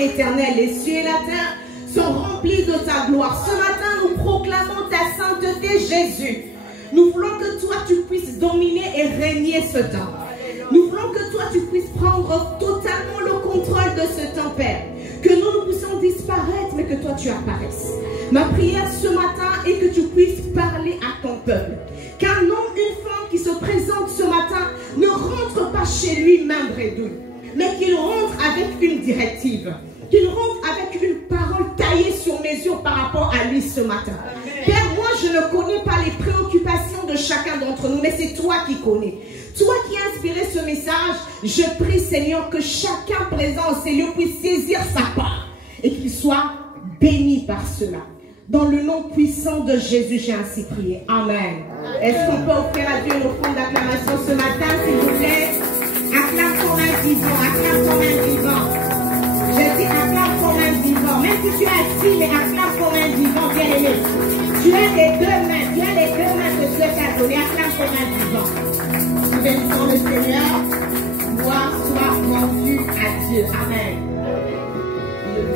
l'Éternel. Les cieux et la terre sont remplis de ta gloire. Ce matin, nous proclamons ta sainteté, Jésus. Nous voulons que toi, tu puisses dominer et régner ce temps. Nous voulons que toi, tu puisses prendre totalement le contrôle de ce temps, Père. Que nous puissions disparaître, mais que toi, tu apparaisses. Ma prière ce matin est que tu puisses parler à ton peuple. Qu'un homme, une femme qui se présente ce matin ne rentre pas chez lui main bredouille, mais qu'il rentre avec une directive. Qu'il rentre avec une parole taillée sur mesure par rapport à lui ce matin. Père, moi, je ne connais pas les préoccupations de chacun d'entre nous, mais c'est toi qui connais. Toi qui as inspiré ce message, je prie, Seigneur, que chacun présent au Seigneur puisse saisir sa part et qu'il soit béni par cela. Dans le nom puissant de Jésus, j'ai ainsi prié. Amen. Est-ce qu'on peut offrir à Dieu une offrande d'acclamation ce matin, s'il vous plaît? Acclame comme un vivant, acclame comme un vivant. Je dis acclame comme un vivant. Même si tu es assis, mais acclame comme un vivant, bien aimé. Tu as les deux mains, que Dieu t'a donné. Acclame comme un vivant. Bénissons le Seigneur. Gloire soit rendue à Dieu. Amen.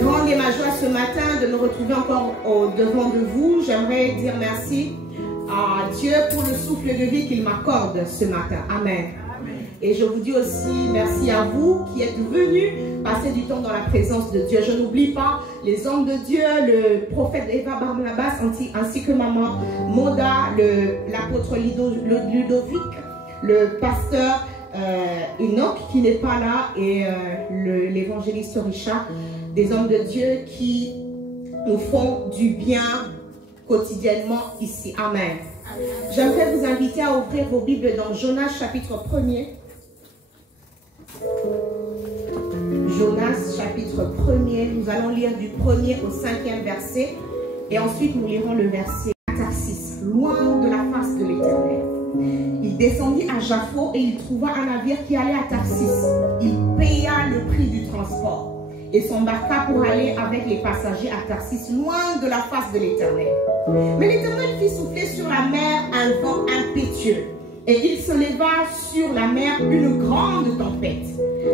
Grande est ma joie ce matin de me retrouver encore devant de vous. J'aimerais dire merci à Dieu pour le souffle de vie qu'il m'accorde ce matin. Amen. Et je vous dis aussi merci à vous qui êtes venus passer du temps dans la présence de Dieu. Je n'oublie pas les hommes de Dieu, le prophète Eva Barnabas, ainsi que maman Moda, l'apôtre Ludovic, le pasteur Enoch qui n'est pas là et l'évangéliste Richard, des hommes de Dieu qui nous font du bien quotidiennement ici. Amen. J'aimerais vous inviter à ouvrir vos Bibles dans Jonas chapitre 1er. Jonas chapitre 1er, nous allons lire du 1er au 5e verset et ensuite nous lirons le verset à Tarsis, loin de la face de l'Éternel. Il descendit à Jaffo et il trouva un navire qui allait à Tarsis. Il paya le prix du transport et s'embarqua pour aller avec les passagers à Tarsis, loin de la face de l'Éternel. Mais l'Éternel fit souffler sur la mer un vent impétueux, et il se leva sur la mer une grande tempête.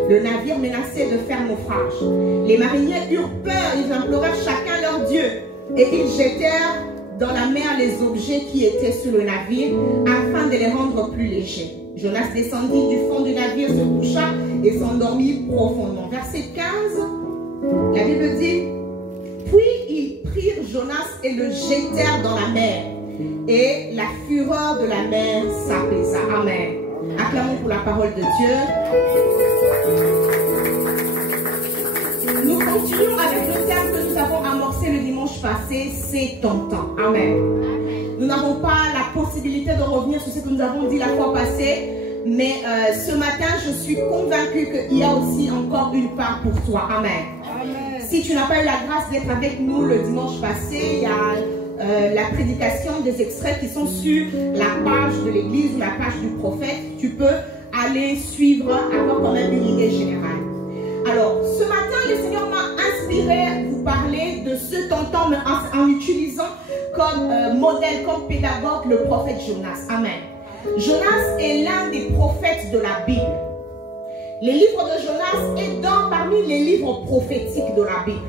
Le navire menaçait de faire naufrage. Les mariniers eurent peur, ils implorèrent chacun leur Dieu, et ils jetèrent dans la mer les objets qui étaient sur le navire, afin de les rendre plus légers. Jonas descendit du fond du navire, se coucha et s'endormit profondément. Verset 15. La Bible dit, puis ils prirent Jonas et le jetèrent dans la mer, et la fureur de la mer s'apaisa. Amen. Acclamons pour la parole de Dieu. Nous continuons avec le thème que nous avons amorcé le dimanche passé, c'est ton temps. Amen. Nous n'avons pas la possibilité de revenir sur ce que nous avons dit la fois passée, mais ce matin, je suis convaincue qu'il y a aussi encore une part pour toi. Amen. Si tu n'as pas eu la grâce d'être avec nous le dimanche passé, il y a la prédication des extraits qui sont sur la page de l'église ou la page du prophète. Tu peux aller suivre, avoir quand même une idée générale. Alors, ce matin, le Seigneur m'a inspiré à vous parler de ce temps mais en utilisant comme modèle, comme pédagogue, le prophète Jonas. Amen. Jonas est l'un des prophètes de la Bible. Les livres de Jonas est parmi les livres prophétiques de la Bible.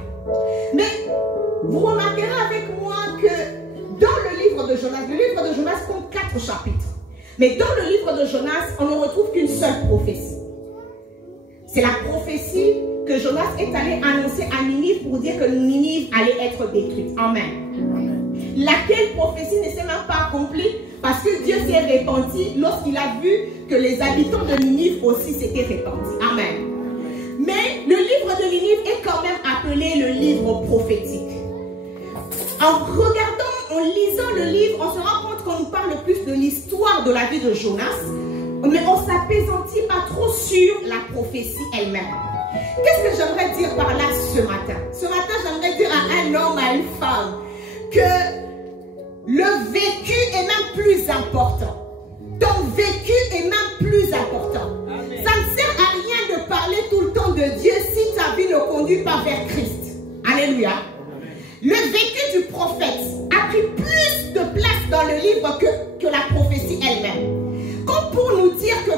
Mais vous remarquerez avec moi que dans le livre de Jonas compte 4 chapitres. Mais dans le livre de Jonas, on ne retrouve qu'une seule prophétie. C'est la prophétie que Jonas est allé annoncer à Ninive pour dire que Ninive allait être détruite. Amen. Laquelle prophétie ne s'est même pas accomplie parce que Dieu s'est repenti lorsqu'il a vu que les habitants de Ninive aussi s'étaient repentis. Amen. Mais le livre de Ninive est quand même appelé le livre prophétique. En regardant, en lisant le livre, on se rend compte qu'on nous parle plus de l'histoire de la vie de Jonas, mais on ne s'appesantit pas trop sur la prophétie elle-même. Qu'est-ce que j'aimerais dire par là ce matin? Ce matin, j'aimerais dire à un homme, à une femme, que le vécu est même plus important. Ton vécu est même plus important. Amen. Ça ne sert à rien de parler tout le temps de Dieu si ta vie ne conduit pas vers Christ. Alléluia. Amen. Le vécu du prophète a pris plus de place dans le livre que la prophétie elle-même. Comme pour nous dire que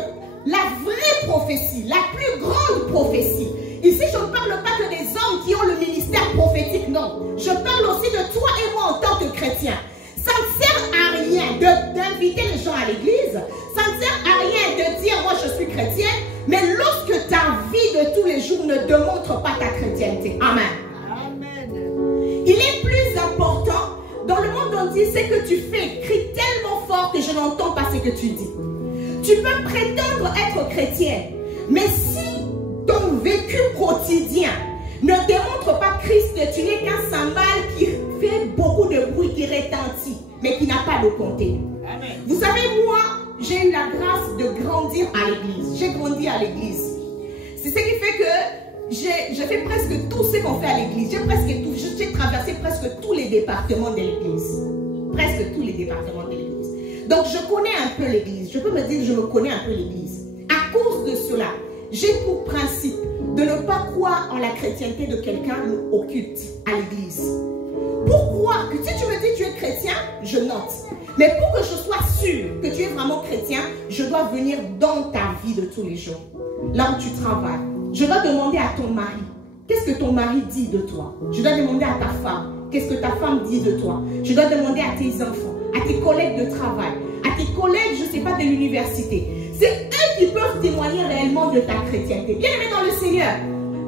la vraie prophétie, la plus grande prophétie, Ici, je ne parle pas que des hommes qui ont le ministère prophétique, non. Je parle aussi de toi et moi en tant que chrétiens. Ça ne sert à rien d'inviter les gens à l'église. Ça ne sert à rien de dire, moi je suis chrétienne. Mais lorsque ta vie de tous les jours ne démontre pas ta chrétienté. Amen. Amen. Il est plus important dans le monde entier, ce que tu fais crie tellement fort que je n'entends pas ce que tu dis. Tu peux prétendre être chrétienne, mais si ton vécu quotidien ne démontre pas Christ, tu n'es qu'un cymbale qui fait beaucoup de bruit, qui retentit, mais qui n'a pas de contenu. Vous savez, moi, j'ai eu la grâce de grandir à l'église. J'ai grandi à l'église. C'est ce qui fait que j'ai fait presque tout ce qu'on fait à l'église. J'ai traversé presque tous les départements de l'église. Presque tous les départements de l'église. Donc, je connais un peu l'église. Je peux me dire que je me connais un peu l'église. À cause de cela, j'ai pour principe de ne pas croire en la chrétienté de quelqu'un au culte, à l'église. Pourquoi? Que si tu me dis que tu es chrétien, je note. Mais pour que je sois sûre que tu es vraiment chrétien, je dois venir dans ta vie de tous les jours. Là où tu travailles. Je dois demander à ton mari, qu'est-ce que ton mari dit de toi? Je dois demander à ta femme, qu'est-ce que ta femme dit de toi? Je dois demander à tes enfants, à tes collègues de travail, à tes collègues, je ne sais pas, de l'université. C'est eux qui peuvent témoigner réellement de ta chrétienté. Bien aimé dans le Seigneur,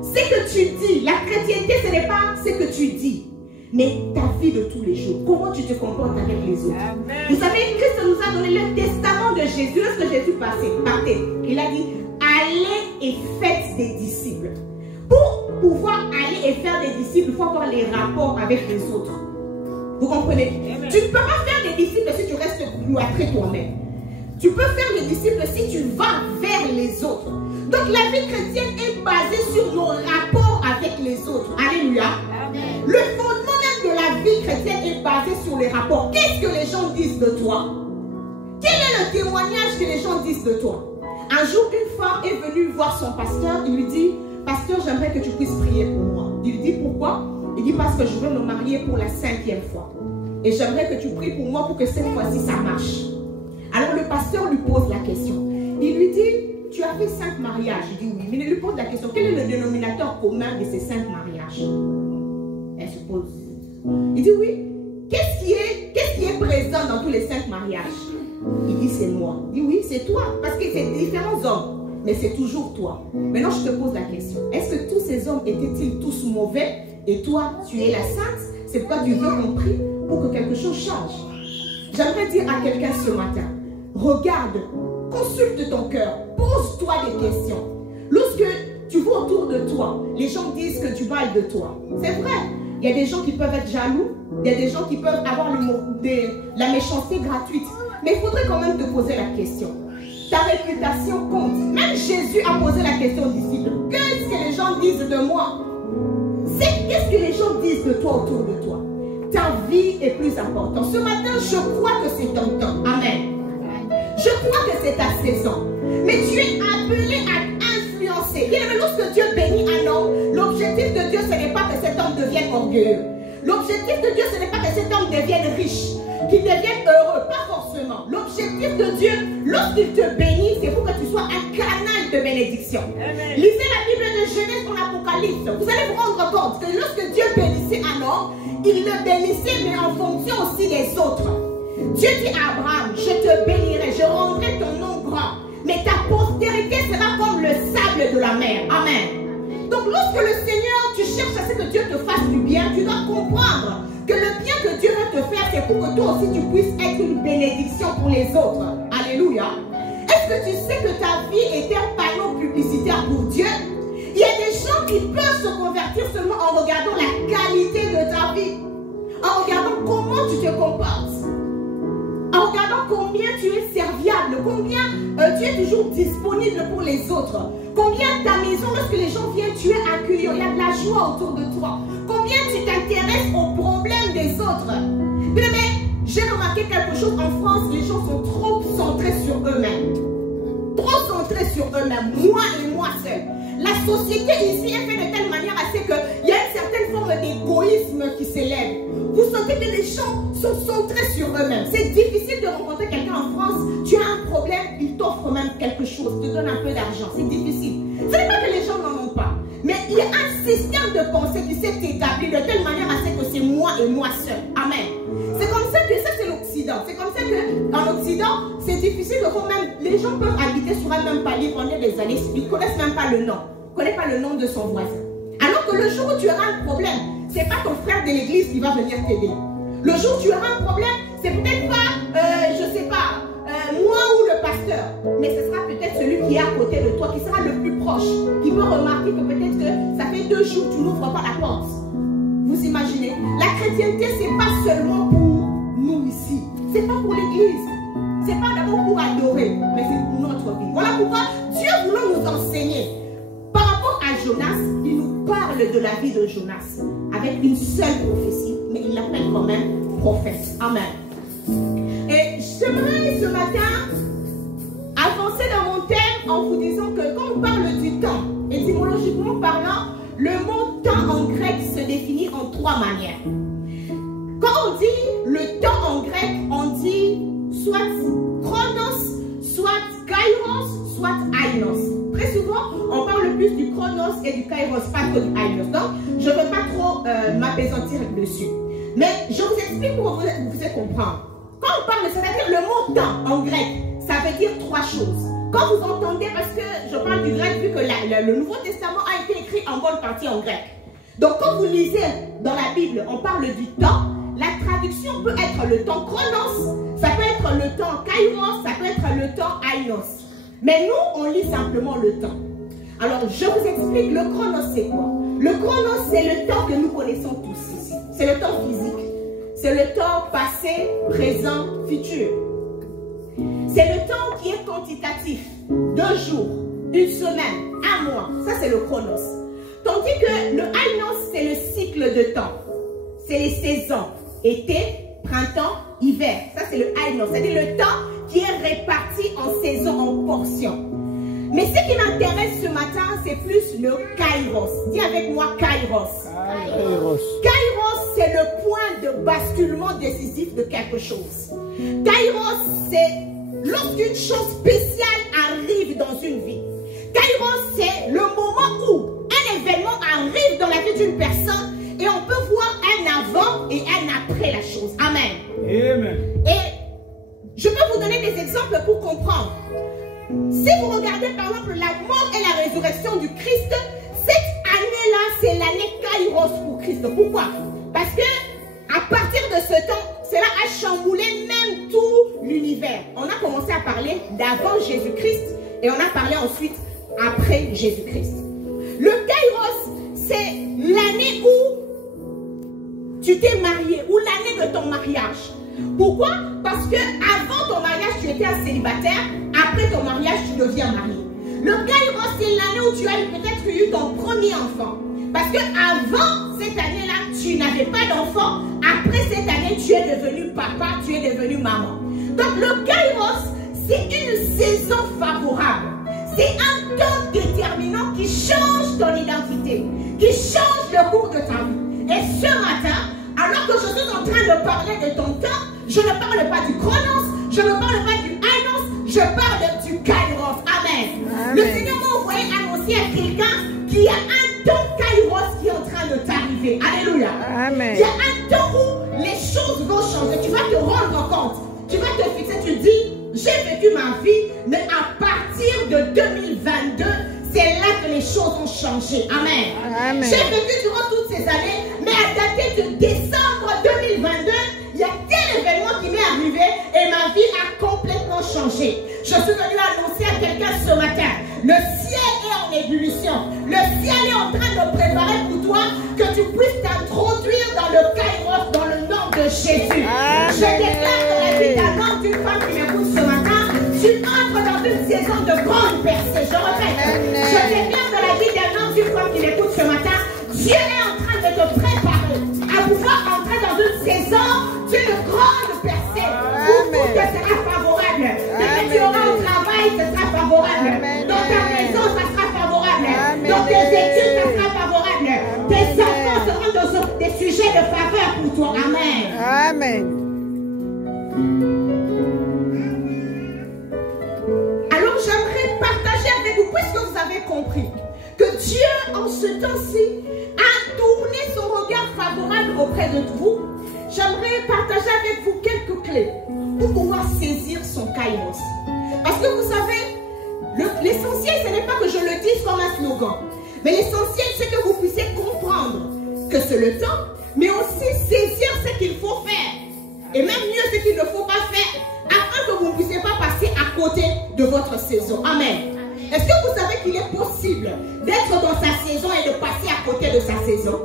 ce que tu dis, la chrétienté, ce n'est pas ce que tu dis, mais ta vie de tous les jours. Comment tu te comportes avec les autres. Amen. Vous savez, Christ nous a donné le testament de Jésus. Lorsque Jésus partait, il a dit, allez et faites des disciples. Pour pouvoir aller et faire des disciples, il faut avoir les rapports avec les autres. Vous comprenez? Amen. Tu ne peux pas faire des disciples si tu restes cloîtré toi-même. Tu peux faire des disciples si tu vas vers les autres. Donc la vie chrétienne est basée sur nos rapports avec les autres. Alléluia. Amen. Le fondement même de la vie chrétienne est basé sur les rapports. Qu'est-ce que les gens disent de toi? Quel est le témoignage que les gens disent de toi? Un jour, une femme est venue voir son pasteur. Il lui dit, pasteur, j'aimerais que tu puisses prier pour moi. Il lui dit, pourquoi? Il dit, parce que je veux me marier pour la 5e fois. Et j'aimerais que tu pries pour moi pour que cette fois-ci, ça marche. Alors le pasteur lui pose la question. Il lui dit, tu as fait 5 mariages. Il dit oui. Mais il lui pose la question, quel est le dénominateur commun de ces 5 mariages? Elle se pose. Il dit oui. Qu'est-ce qui est présent dans tous les 5 mariages? Il dit c'est moi. Il dit oui, c'est toi. Parce que c'est différents hommes. Mais c'est toujours toi. Maintenant, je te pose la question. Est-ce que tous ces hommes étaient-ils tous mauvais? Et toi, tu es la sainte? C'est pourquoi Dieu veut qu'on prie pour que quelque chose change. J'aimerais dire à quelqu'un ce matin, regarde, consulte ton cœur, pose-toi des questions. Lorsque tu vois autour de toi, les gens disent que tu parles de toi. C'est vrai, il y a des gens qui peuvent être jaloux, il y a des gens qui peuvent avoir la méchanceté gratuite. Mais il faudrait quand même te poser la question. Ta réputation compte. Même Jésus a posé la question aux disciples. Qu'est-ce que les gens disent de moi? Qu'est-ce que les gens disent de toi autour de toi? Ta vie est plus importante. Ce matin, je crois que c'est ton temps. Amen. Je crois que c'est ta saison. Mais tu es appelé à influencer. Bien aimé, lorsque Dieu bénit un homme, l'objectif de Dieu, ce n'est pas que cet homme devienne orgueilleux. L'objectif de Dieu, ce n'est pas que cet homme devienne riche, qu'il devienne heureux. Pas forcément. L'objectif de Dieu, lorsqu'il te bénit, c'est pour que tu sois un canal de bénédiction. Amen. Lisez la Bible de Genèse en Apocalypse. Vous allez vous rendre compte que lorsque Dieu bénissait un homme, il le bénissait, mais en fonction aussi des autres. Dieu dit à Abraham, je te bénirai, je rendrai ton nom grand, mais ta postérité sera comme le sable de la mer. Amen. Donc lorsque le Seigneur, tu cherches à ce que Dieu te fasse du bien, tu dois comprendre que le bien que Dieu veut te faire, c'est pour que toi aussi tu puisses être une bénédiction pour les autres. Alléluia. Est-ce que tu sais que ta vie est un panneau publicitaire pour Dieu? Il y a des gens qui peuvent se convertir seulement en regardant la qualité de ta vie, en regardant comment tu te comportes, en regardant combien tu es serviable, combien tu es toujours disponible pour les autres, combien ta maison, lorsque les gens viennent, tu es accueilli, il y a de la joie autour de toi, combien tu t'intéresses aux problèmes des autres. Mais j'ai remarqué quelque chose en France, les gens sont trop centrés sur eux-mêmes. Trop centrés sur eux-mêmes, moi et moi seul. La société ici est faite de telle manière à ce qu'il y a une certaine forme d'égoïsme qui s'élève. Vous sentez que les gens sont centrés sur eux-mêmes. C'est difficile de rencontrer quelqu'un en France, tu as un problème, il t'offre même quelque chose, te donne un peu d'argent. C'est difficile. Ce n'est pas que les gens n'en ont pas, mais il système de pensée qui s'est établi de telle manière à ce que c'est moi et moi seul. Amen. C'est comme ça que ça c'est l'Occident. C'est comme ça qu'en Occident, c'est difficile de voir même. Les gens peuvent habiter sur un même palier pendant des années. Ils ne connaissent même pas le nom. Ils ne connaissent pas le nom de son voisin. Alors que le jour où tu auras un problème, ce n'est pas ton frère de l'église qui va venir t'aider. Le jour où tu auras un problème, c'est peut-être pas, je ne sais pas, moi ou le pasteur, mais ce sera peut-être celui qui est à côté de toi, qui sera le plus proche, qui peut remarquer que peut-être que ça fait 2 jours que tu n'ouvres pas la porte. Vous imaginez? La chrétienté, ce n'est pas seulement pour nous ici, ce n'est pas pour l'église, ce n'est pas d'abord pour adorer, mais c'est pour notre vie. Voilà pourquoi Dieu voulait nous enseigner. Par rapport à Jonas, il nous parle de la vie de Jonas avec une seule prophétie, mais il l'appelle quand même prophète. Amen. Et j'aimerais ce matin avancer dans mon thème en vous disant que quand on parle du temps, étymologiquement parlant, le mot temps en grec se définit en 3 manières. Quand on dit le temps en grec, on dit soit chronos, soit kairos, soit ainos. Très souvent, on parle plus du chronos et du kairos, pas que du ainos. Donc, je ne veux pas trop m'apaisantir dessus. Mais je vous explique pour vous faire comprendre. Quand on parle, c'est-à-dire le mot temps en grec, ça veut dire 3 choses. Quand vous entendez, parce que je parle du grec, vu que le Nouveau Testament a été écrit en bonne partie en grec. Donc quand vous lisez dans la Bible, on parle du temps, la traduction peut être le temps chronos, ça peut être le temps kairos, ça peut être le temps ainos. Mais nous, on lit simplement le temps. Alors je vous explique, le chronos c'est quoi? Le chronos c'est le temps que nous connaissons tous ici. C'est le temps physique. C'est le temps passé, présent, futur. C'est le temps qui est quantitatif. 2 jours, 1 semaine, 1 mois. Ça, c'est le chronos. Tandis que le ainos, c'est le cycle de temps. C'est les saisons. Été, printemps, hiver. Ça, c'est le ainos. C'est-à-dire le temps qui est réparti en saisons, en portions. Mais ce qui m'intéresse ce matin, c'est plus le kairos. Dis avec moi kairos. Kairos. Kairos, c'est le point de basculement décisif de quelque chose. Kairos, c'est lorsqu'une chose spéciale arrive dans une vie. Kairos, c'est le moment où un événement arrive dans la vie d'une personne et on peut voir un avant et un après la chose. Amen. Amen. Et je peux vous donner des exemples pour comprendre. Si vous regardez par exemple la mort et la résurrection du Christ, cette année-là, c'est l'année Kairos pour Christ. Pourquoi? Parce que à partir de ce temps, cela a chamboulé même tout l'univers. On a commencé à parler d'avant Jésus-Christ et on a parlé ensuite après Jésus-Christ. Le Kairos, c'est l'année où tu t'es marié, ou l'année de ton mariage. Pourquoi? Parce que avant ton mariage, tu étais un célibataire. Après ton mariage, tu deviens marié. Le Kairos, c'est l'année où tu as peut-être eu ton premier enfant. Parce que avant cette année-là, tu n'avais pas d'enfant. Après cette année, tu es devenu papa, tu es devenu maman. Donc le Kairos, c'est une saison favorable. C'est un temps déterminant qui change ton identité, qui change le cours de ta vie. Et ce matin, alors que je suis en train de parler de ton temps, je ne parle pas du chronos, je ne parle pas du ainos, je parle du kairos. Amen. Amen. Le Seigneur m'a envoyé annoncer à quelqu'un qu'il y a un temps kairos qui est en train de t'arriver. Alléluia. Amen. Il y a un temps où les choses vont changer. Tu vas te rendre compte. Tu vas te fixer, tu dis, j'ai vécu ma vie, mais à partir de 2022, c'est là que les choses ont changé. Amen. Amen. J'ai vécu durant toutes ces années, mais à dater de décembre 2022, il y a tel événement qui m'est arrivé et ma vie a complètement changé. Je suis venue annoncer à quelqu'un ce matin, le ciel est en ébullition. Le ciel est en train de préparer pour toi que tu puisses t'introduire dans le kairos, dans le nom de Jésus. Amen. Je déclare dans la vie d'un homme, d'une femme qui m'écoute ce matin, tu entres dans une saison de grande percée. Je répète, je déclare dans la vie d'un homme, d'une femme qui m'écoute ce matin, Dieu est en train de te préparer à pouvoir entrer dans une saison d'une grande percée où tout te sera favorable. Dès que tu auras au travail, ce sera favorable. Amen. Dans ta maison, ça sera favorable. Amen. Dans tes études, ça sera favorable. Amen. Tes enfants seront dans des sujets de faveur pour toi. Amen. Amen. Alors j'aimerais partager avec vous, puisque vous avez compris que que Dieu, en ce temps-ci, a tourné son regard favorable auprès de vous, j'aimerais partager avec vous quelques clés pour pouvoir saisir son kairos. Parce que vous savez, l'essentiel, ce n'est pas que je le dise comme un slogan, mais l'essentiel, c'est que vous puissiez comprendre que c'est le temps, mais aussi saisir ce qu'il faut faire. Et même mieux, ce qu'il ne faut pas faire, afin que vous ne puissiez pas passer à côté de votre saison. Amen. Est-ce que vous savez qu'il est possible d'être dans sa saison et de passer à côté de sa saison?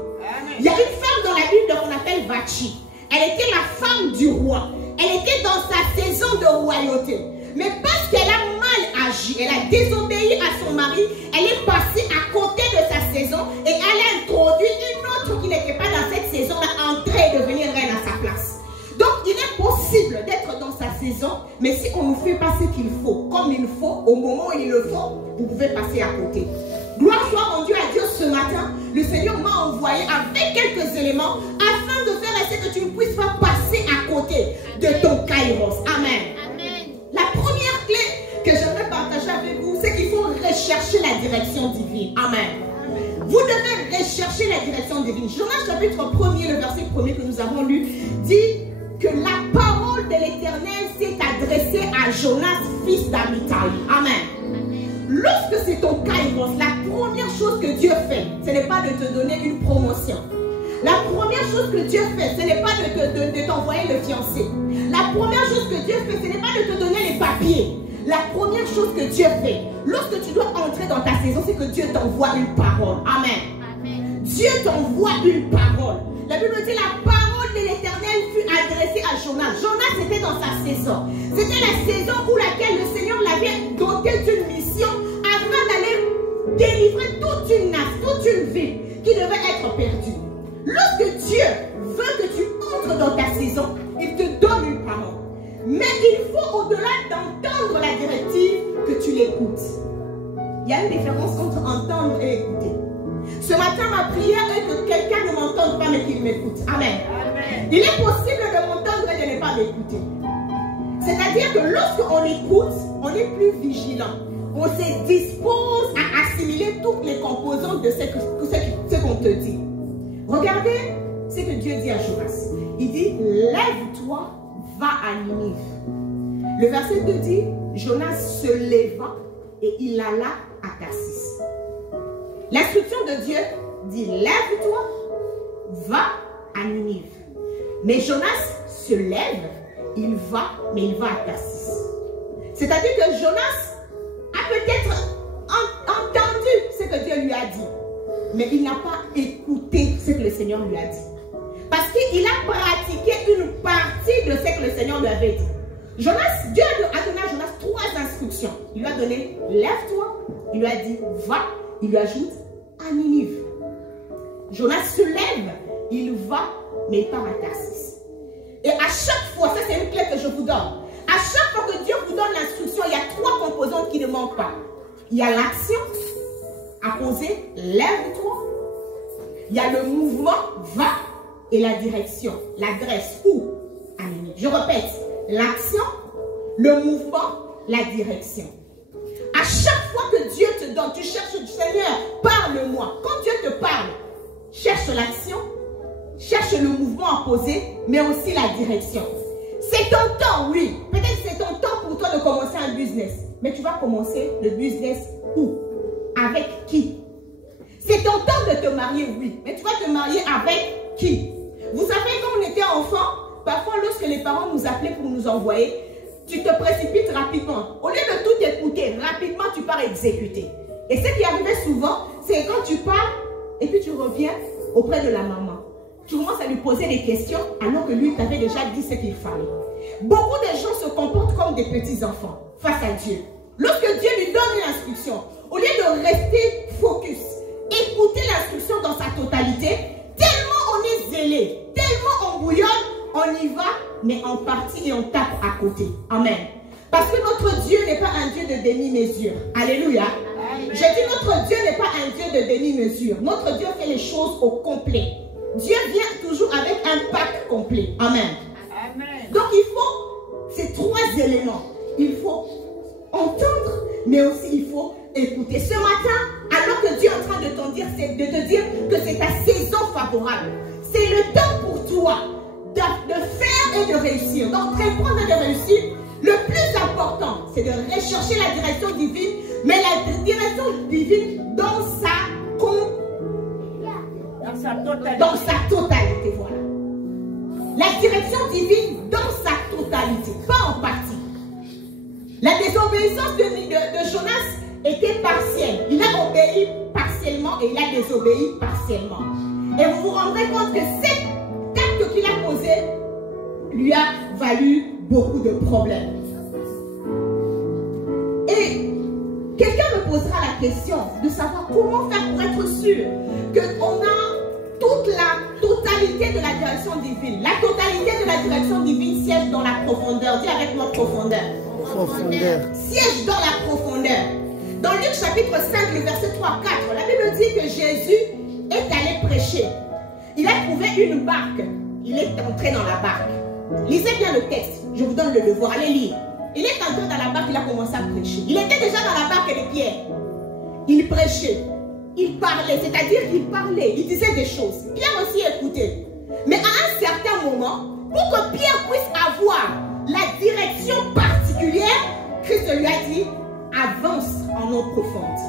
Il y a une femme dans la Bible qu'on appelle Vachi. Elle était la femme du roi. Elle était dans sa saison de royauté. Mais parce qu'elle a mal agi, elle a désobéi à son mari, elle est passée à côté de sa saison et elle a introduit une autre qui n'était pas dans cette saison à entrer et devenir reine à sa place. Donc il est possible d'être dans sa saison, mais si on ne fait pas ce qu'il faut, comme il faut, au moment où il le faut, vous pouvez passer à côté. Gloire soit rendue à Dieu ce matin. Le Seigneur m'a envoyé avec quelques éléments afin de faire essayer que tu ne puisses pas passer à côté de ton kairos. Amen. La première clé que j'aimerais partager avec vous, c'est qu'il faut rechercher la direction divine. Amen. Vous devez rechercher la direction divine. Jonas chapitre 1er, le verset 1er que nous avons lu, dit que la parole de l'Éternel s'est adressée à Jonas, fils d'Amittai. Amen. Lorsque c'est ton kairos, la première chose que Dieu fait, ce n'est pas de te donner une promotion. La première chose que Dieu fait, ce n'est pas de t'envoyer le fiancé. La première chose que Dieu fait, ce n'est pas de te donner les papiers. La première chose que Dieu fait, lorsque tu dois entrer dans ta saison, c'est que Dieu t'envoie une parole. Amen. Dieu t'envoie une parole. La Bible dit la parole de l'Éternel fut adressée à Jonas. Jonas était dans sa saison. C'était la saison où laquelle le Seigneur l'avait doté d'une mission afin d'aller délivrer toute une nation, toute une ville qui devait être perdue. Lorsque Dieu veut que tu entres dans ta saison, il te donne une parole. Mais il faut, au-delà d'entendre la directive, que tu l'écoutes. Il y a une différence entre entendre et écouter. Ce matin, ma prière est que quelqu'un ne m'entende pas, mais qu'il m'écoute. Amen. Amen. Il est possible de m'entendre et de ne pas m'écouter. C'est-à-dire que lorsqu'on écoute, on est plus vigilant. On se dispose à assimiler toutes les composantes de ce qu'on te dit. Regardez ce que Dieu dit à Jonas. Il dit, lève-toi, va à Ninive. Le verset 2 dit, Jonas se leva et il alla à Tarsis. L'instruction de Dieu dit, lève-toi, va à Ninive. Mais Jonas se lève, il va, mais il va à Tarsis. C'est-à-dire que Jonas a peut-être entendu ce que Dieu lui a dit, mais il n'a pas écouté ce que le Seigneur lui a dit. Parce qu'il a pratiqué une partie de ce que le Seigneur lui avait dit. Dieu a donné à Jonas 3 instructions. Il lui a donné, lève-toi. Il lui a dit, va. Il lui ajoute, à Ninive. Jonas se lève, il va, mais il part à Tarsis. Et à chaque fois, ça c'est une clé que je vous donne. À chaque fois que Dieu vous donne l'instruction, il y a 3 composantes qui ne manquent pas. Il y a l'action à poser, lève-toi. Il y a le mouvement, va. Et la direction, l'adresse, où? À Ninive. Je répète, l'action, le mouvement, la direction. À chaque fois que Dieu te donne, tu cherches du Seigneur, parle-moi. Quand Dieu te parle, cherche l'action, cherche le mouvement à poser, mais aussi la direction. C'est ton temps, oui. Peut-être c'est ton temps pour toi de commencer un business. Mais tu vas commencer le business où? Avec qui? C'est ton temps de te marier, oui. Mais tu vas te marier avec qui? Vous savez, quand on était enfant, parfois lorsque les parents nous appelaient pour nous envoyer, tu te précipites rapidement. Au lieu de tout écouter, rapidement tu pars exécuter. Et ce qui arrivait souvent, c'est quand tu pars et puis tu reviens auprès de la maman. Tu commences à lui poser des questions alors que lui t'avait déjà dit ce qu'il fallait. Beaucoup de gens se comportent comme des petits enfants face à Dieu. Lorsque Dieu lui donne une instruction, au lieu de rester focus, écouter l'instruction dans sa totalité, tellement on est zélé, tellement on bouillonne, on y va, mais en partie et on tape à côté. Amen. Parce que notre Dieu n'est pas un Dieu de demi-mesure. Alléluia. Je dis notre Dieu n'est pas un Dieu de demi-mesure. Notre Dieu fait les choses au complet. Dieu vient toujours avec un pack complet. Amen. Amen. Donc il faut ces 3 éléments. Il faut entendre, mais aussi il faut écouter. Ce matin, alors que Dieu est en train de te dire que c'est ta saison favorable. C'est le temps pour toi de faire et de réussir. Donc, répondre et de réussir, le plus important, c'est de rechercher la direction divine, mais la direction divine dans sa totalité, voilà. La direction divine dans sa totalité, pas en partie. La désobéissance de Jonas était partielle. Il a obéi partiellement et il a désobéi partiellement. Et vous vous rendrez compte que cet acte qu'il a posé lui a valu beaucoup de problèmes. Et quelqu'un me posera la question de savoir comment faire pour être sûr qu'on a toute la totalité de la direction divine. La totalité de la direction divine siège dans la profondeur. Dis avec moi profondeur. Profondeur. Siège dans la profondeur. Dans Luc chapitre 5, le verset 3-4, la Bible dit que Jésus est allé prêcher. Il a trouvé une barque. Il est entré dans la barque. Lisez bien le texte. Je vous donne le devoir. Allez lire. Il est entré dans la barque, il a commencé à prêcher. Il était déjà dans la barque de Pierre. Il prêchait. Il parlait, c'est-à-dire qu'il parlait. Il disait des choses. Pierre aussi écoutait. Mais à un certain moment, pour que Pierre puisse avoir la direction particulière, Christ lui a dit, avance en eau profonde.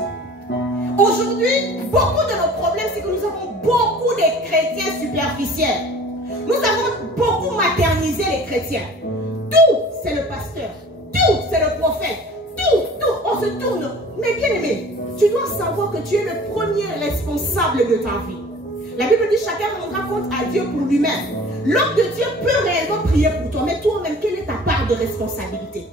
Aujourd'hui, beaucoup de nos problèmes, c'est que nous avons beaucoup de chrétiens superficiels. Nous avons beaucoup maternisé les chrétiens. Tout, c'est le pasteur. Tout, c'est le prophète. Tout, on se tourne. Mais bien aimé, tu dois savoir que tu es le premier responsable de ta vie. La Bible dit chacun rendra compte à Dieu pour lui-même. L'homme de Dieu peut réellement prier pour toi, mais toi-même, quelle est ta part de responsabilité?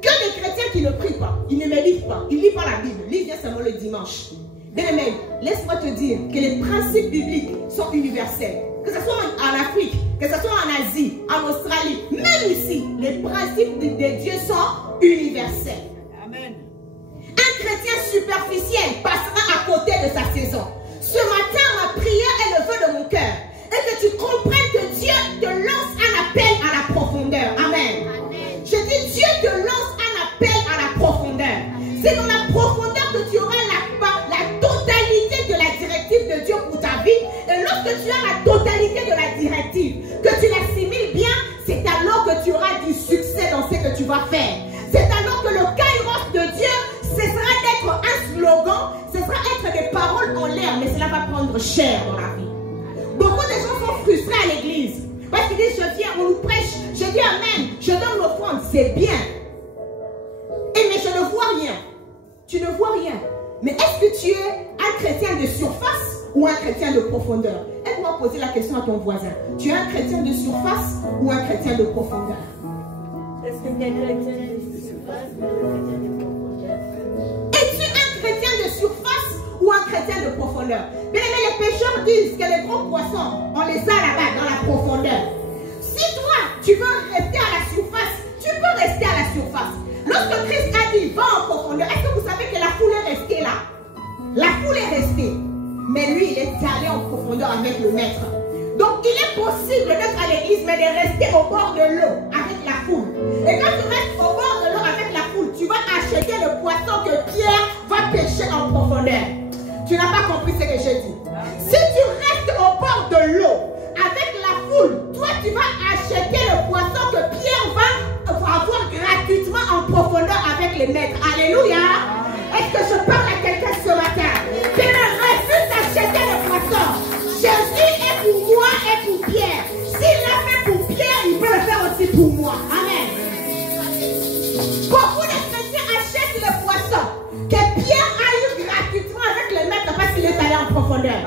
Que les chrétiens qui ne prient pas, ils ne méditent pas, ils ne lisent pas la Bible, lisent bien seulement le dimanche. Bien aimé, laisse-moi te dire que les principes bibliques sont universels. Que ce soit en Afrique, que ce soit en Asie, en Australie, même ici, les principes de Dieu sont universels. Amen. Un chrétien superficiel passera à côté de sa saison. Ce matin, ma prière est le vœu de mon cœur. Et que tu comprennes que Dieu te lance un appel à la profondeur. Amen. Amen. Je dis, Dieu te lance un appel à la profondeur. C'est dans la profondeur que tu auras la totalité de la directive de Dieu pour ta vie. Et lorsque tu as la totalité de la directive, que tu l'assimiles bien, c'est alors que tu auras du succès dans ce que tu vas faire. C'est alors que le kairos de Dieu cessera d'être un slogan, cessera d'être des paroles en l'air, mais cela va prendre cher dans la vie. Beaucoup de gens sont frustrés à l'église. Parce qu'ils disent, je viens, on nous prêche, je dis amen, je donne l'offrande, c'est bien. Et mais je ne vois rien. Tu ne vois rien. Mais est-ce que tu es un chrétien de surface ou un chrétien de profondeur? Aide-moi à poser la question à ton voisin. Tu es un chrétien de surface ou un chrétien de profondeur? Est-ce que tu es un chrétien de surface ou un chrétien de profondeur? Es-tu un chrétien de surface ou un chrétien de profondeur? Bien aimé, les pêcheurs disent que les gros poissons, on les a là-bas dans la profondeur. Si toi, tu veux rester à la surface, tu peux rester à la surface. Lorsque Christ a dit, va en profondeur, est-ce que vous savez que la foule est restée là? La foule est restée. Mais lui, il est allé en profondeur avec le maître. Donc, il est possible d'être à l'église, mais de rester au bord de l'eau avec la foule. Et quand tu restes au bord de l'eau avec la foule, tu vas acheter le poisson que Pierre va pêcher en profondeur. Tu n'as pas compris ce que je dis. Si tu restes au bord de l'eau avec la foule, toi, tu vas acheter le poisson que Pierre va avoir gratuitement en profondeur avec les maîtres. Alléluia. Est-ce que je parle à quelqu'un ce matin? Tu ne refuses d'acheter le poisson. Jésus est pour moi et pour Pierre. S'il l'a fait pour Pierre, il peut le faire aussi pour moi. Amen. Beaucoup de chrétiens achètent le poisson que Pierre a eu gratuitement avec les maîtres parce qu'il est allé en profondeur.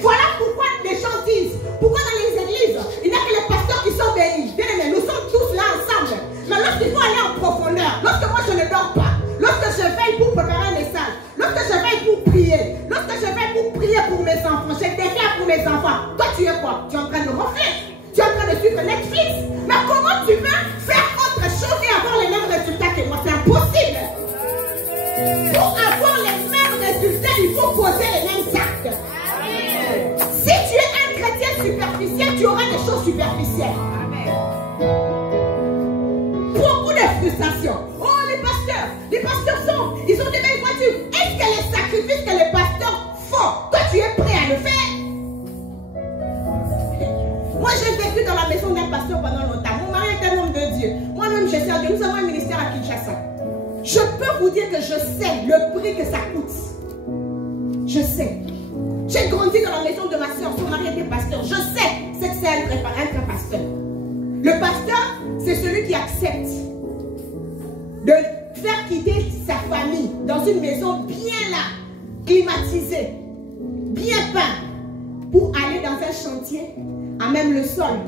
Voilà pourquoi les gens disent, pourquoi dans les églises, il n'y a que les pasteurs qui sont bénis. Bien aimés, nous sommes tous là ensemble. Mais lorsqu'il faut aller en profondeur, lorsque moi je ne dors pas, lorsque je veille pour préparer un message, lorsque je veille pour prier, lorsque je veille pour prier pour mes enfants, je déclare pour mes enfants, toi tu es quoi? Tu es en train de ronfler, tu es en train de suivre Netflix. Mais comment tu veux faire autre chose et avoir les mêmes résultats que moi? C'est impossible. Pour avoir les mêmes résultats, il faut poser les mêmes actes. Si tu es un chrétien superficiel, tu auras des choses superficielles. Beaucoup de frustration. Oh, les pasteurs ils ont des belles voitures. Est-ce que les sacrifices que les pasteurs font, toi tu es prêt à le faire. Moi, j'ai vécu dans la maison d'un pasteur pendant longtemps. Mon mari est un homme de Dieu. Moi-même, je sers Dieu. Nous avons un ministère à Kinshasa. Je peux vous dire que je sais le prix que ça coûte. Je sais. J'ai grandi dans la maison de ma soeur. Son mari était pasteur. Je sais ce que c'est être pasteur. Le pasteur, c'est celui qui accepte de faire quitter sa famille dans une maison bien là, climatisée, bien peinte, pour aller dans un chantier, à même le sol,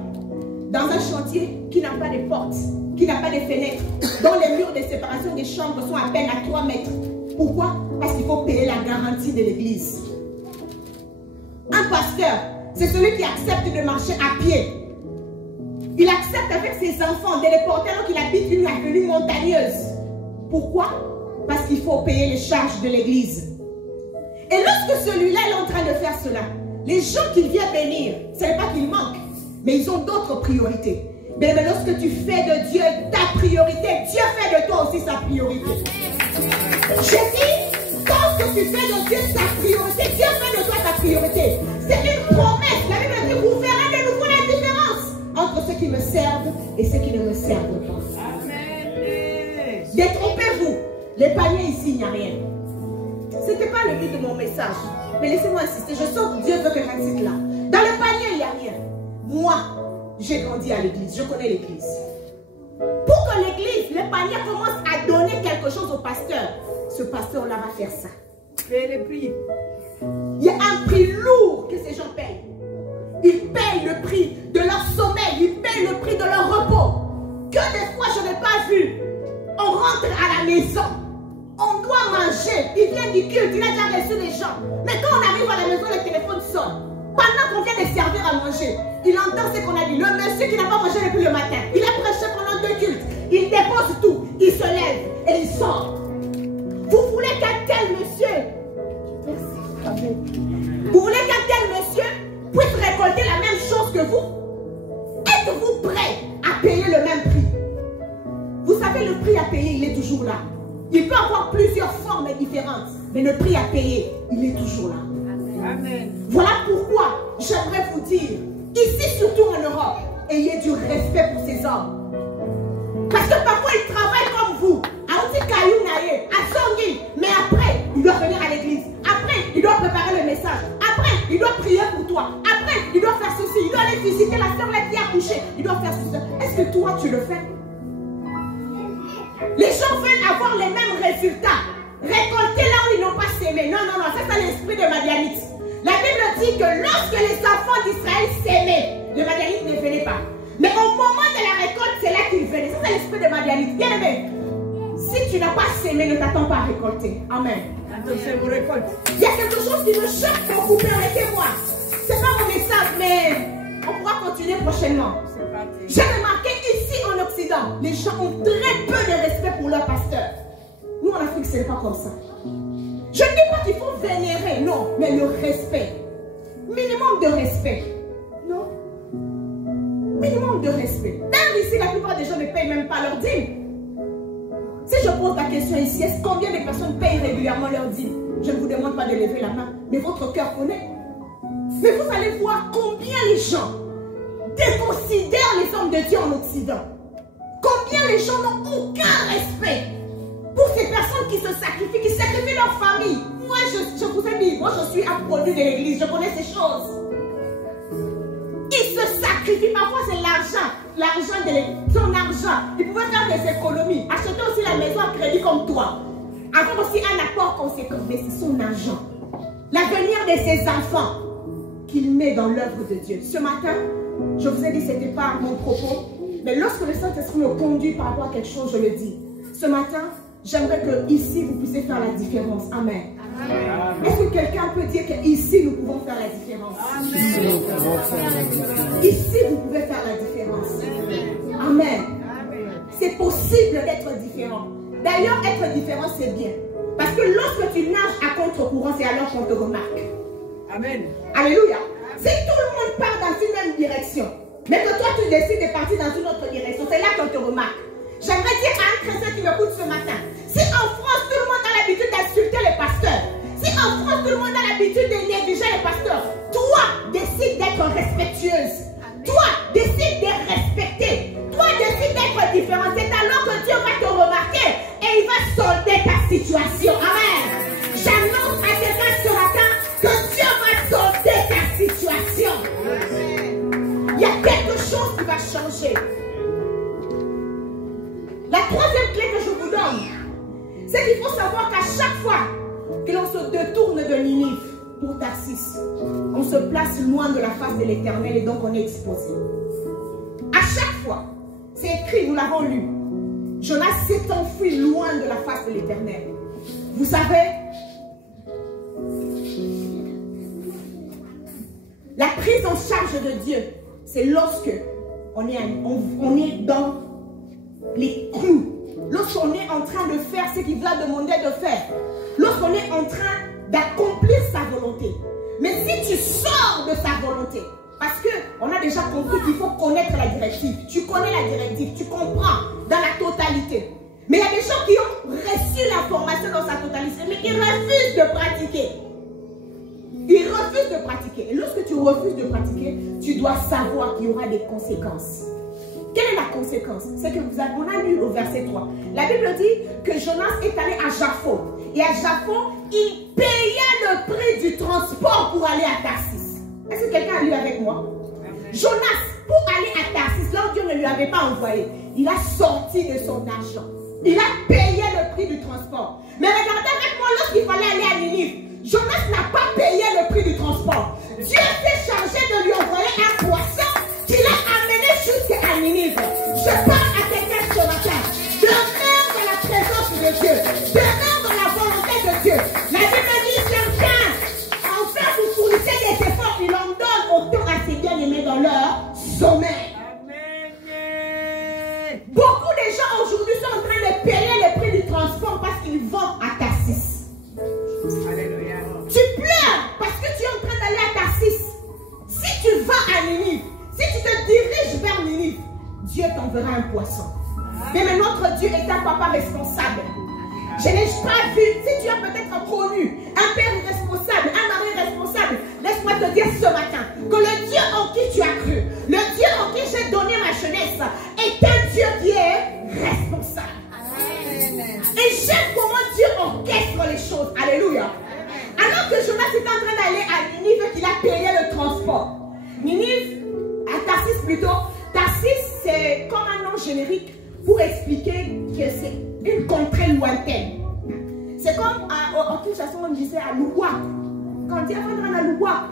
dans un chantier qui n'a pas de portes, qui n'a pas de fenêtres, dont les murs de séparation des chambres sont à peine à 3 mètres. Pourquoi? Parce qu'il faut payer la garantie de l'église. Un pasteur, c'est celui qui accepte de marcher à pied. Il accepte avec ses enfants de les porter alors qu'il habite une avenue montagneuse. Pourquoi? Parce qu'il faut payer les charges de l'église. Et lorsque celui-là est en train de faire cela, les gens qu'il vient bénir, ce n'est pas qu'ils manquent, mais ils ont d'autres priorités. Mais lorsque tu fais de Dieu ta priorité, Dieu fait de toi aussi sa priorité. Je dis, lorsque tu fais de Dieu sa priorité, Dieu fait de toi ta priorité. C'est une promesse. La Bible dit, vous verrez de nouveau la différence entre ceux qui me servent et ceux qui ne me servent pas. Amen. Détrompez-vous. Les paniers ici, il n'y a rien. Ce n'était pas le but de mon message. Mais laissez-moi insister. Je sens que Dieu veut que j'insiste là. Dans le panier, il n'y a rien. Moi, j'ai grandi à l'église. Je connais l'église. Pour que l'église, le panier commence à donner quelque chose au pasteur, ce pasteur-là va faire ça. Payer le prix. Il y a un prix lourd que ces gens payent. Ils payent le prix de leur sommeil. Ils payent le prix de leur repos. Que des fois, je n'ai pas vu. On rentre à la maison. On doit manger. Il vient du culte. Il a déjà reçu les gens. Mais quand on arrive à la maison, le téléphone sonne. Pendant qu'on vient de servir à manger, il entend ce qu'on a dit. Le monsieur qui n'a pas mangé depuis le matin, il a prêché pendant 2 cultes. Il dépose tout. Il se lève et il sort. Vous voulez qu'un tel monsieur, vous voulez qu'un tel monsieur puisse récolter la même chose que vous? Êtes-vous prêt à payer le même prix? Vous savez, le prix à payer, il est toujours là. Il peut avoir plusieurs formes différentes, mais le prix à payer, il est toujours là. Amen. Voilà pourquoi j'aimerais vous dire, ici surtout en Europe, ayez du respect pour ces hommes. Parce que parfois ils travaillent comme vous, à Otikaïounaye, à Songi, mais après, il doit venir à l'église. Après, il doit préparer le message. Après, il doit prier pour toi. Après, il doit faire ceci. Il doit aller visiter la soeur là qui a accouché. Il doit faire ceci. Est-ce que toi, tu le fais? Les gens veulent avoir les mêmes résultats. Récolter là où ils n'ont pas sémé. Non, non, non, ça c'est l'esprit de Madianite. La Bible dit que lorsque les enfants d'Israël s'aimaient, le Madianite ne venait pas. Mais au moment de la récolte, c'est là qu'il venait. Ça c'est l'esprit de Madianite. Bien aimé, si tu n'as pas sémé, ne t'attends pas à récolter. Amen. Il y a quelque chose qui me choque beaucoup, permettez-moi. C'est pas mon message, mais on pourra continuer prochainement. J'ai remarqué ici en Occident, les gens ont très peu de respect pour leur pasteur. Nous en Afrique, ce n'est pas comme ça. Je ne dis pas qu'il faut vénérer, non, mais le respect. Minimum de respect. Non? Minimum de respect. D'ailleurs, ici, la plupart des gens ne payent même pas leur dîme. Si je pose la question ici, est-ce combien de personnes payent régulièrement leur dîme? Je ne vous demande pas de lever la main, mais votre cœur connaît. Mais vous allez voir combien les gens déconsidèrent les hommes de Dieu en Occident. Combien les gens n'ont aucun respect pour ces personnes qui se sacrifient, qui sacrifient leur famille. Moi, je vous ai dit, moi je suis un produit de l'église, je connais ces choses. Ils se sacrifient, parfois c'est l'argent de son argent. Ils pouvaient faire des économies, acheter aussi la maison à crédit comme toi, avoir aussi un apport conséquent, mais c'est son argent. L'avenir de ses enfants qu'il met dans l'œuvre de Dieu. Ce matin, je vous ai dit, ce n'était pas mon propos, mais lorsque le Saint-Esprit me conduit par rapport à quelque chose, je le dis. Ce matin, j'aimerais que ici vous puissiez faire la différence. Amen. Est-ce que quelqu'un peut dire qu'ici nous pouvons faire la différence? Amen. Ici vous pouvez faire la différence. Amen. C'est possible d'être différent. D'ailleurs, être différent, c'est bien. Parce que lorsque tu nages à contre-courant, c'est alors qu'on te remarque. Amen. Alléluia. Si tout le monde part dans une même direction, mais que toi tu décides de partir dans une autre direction, c'est là qu'on te remarque. J'aimerais dire à un chrétien qui m'écoute ce matin, si en France tout le monde a l'habitude d'insulter les pasteurs, si en en France, tout le monde a l'habitude de négliger les pasteurs. Toi, décide d'être respectueuse. Toi, décide de respecter. Toi, décide d'être différent. C'est alors que Dieu va te remarquer et il va solder ta situation. Amen. J'annonce à quelqu'un ce matin que Dieu va solder ta situation. Il y a quelque chose qui va changer. La troisième clé que je vous donne, c'est qu'il faut savoir qu'à chaque fois que l'on se détourne de Ninive pour Tarsis, on se place loin de la face de l'Éternel et donc on est exposé. À chaque fois, c'est écrit, nous l'avons lu, Jonas s'est enfui loin de la face de l'Éternel. Vous savez, la prise en charge de Dieu, c'est lorsque on est dans les clous. Lorsqu'on est en train de faire ce qu'il va demander de faire. Lorsqu'on est en train d'accomplir sa volonté. Mais si tu sors de sa volonté, parce qu'on a déjà compris qu'il faut connaître la directive. Tu connais la directive, tu comprends dans la totalité. Mais il y a des gens qui ont reçu l'information dans sa totalité, mais qui refusent de pratiquer. Ils refusent de pratiquer. Et lorsque tu refuses de pratiquer, tu dois savoir qu'il y aura des conséquences. Quelle est la conséquence? C'est que on a lu au verset 3. La Bible dit que Jonas est allé à Jaffo. Et à Jaffo, il paya le prix du transport pour aller à Tarsis. Est-ce que quelqu'un a lu avec moi? Jonas, pour aller à Tarsis, là où Dieu ne lui avait pas envoyé, il a sorti de son argent. Il a payé le prix du transport. Mais regardez avec moi, lorsqu'il fallait aller à Ninive, Jonas n'a pas payé le prix du transport. Dieu s'est chargé de lui envoyer un poisson qu'il a amené jusqu'à Ninive. Je parle à quelqu'un ce matin. Demeure dans la présence de Dieu. Demeure dans la volonté de Dieu. La Bible dit quelqu'un, enfin vous fournissez des efforts, il en donne autant à ses bien-aimés dans leur sommeil. Beaucoup de gens aujourd'hui sont en train de payer le prix du transport parce qu'ils vont à Tarsis. Alléluia. Tu pleures parce que tu es en train d'aller à Tarsis. Si tu vas à Ninive, si tu te diriges vers Ninive, Dieu t'enverra un poisson. Mais notre Dieu est un papa responsable. Je n'ai pas vu, si tu as peut-être connu un père responsable, un mari responsable, laisse-moi te dire ce matin que le Dieu en qui tu as cru, le Dieu en qui j'ai donné ma jeunesse, est un Dieu qui est responsable. Et j'aime comment Dieu orchestre les choses. Alléluia. Alors que Jonas est en train d'aller à Ninive, qu'il a payé le transport. Ninive, à Tarsis plutôt. Tarsis, c'est comme un nom générique pour expliquer que c'est une contrée lointaine. C'est comme en toute façon on disait à Louwa. Quand on dit avant d'aller à Louwa,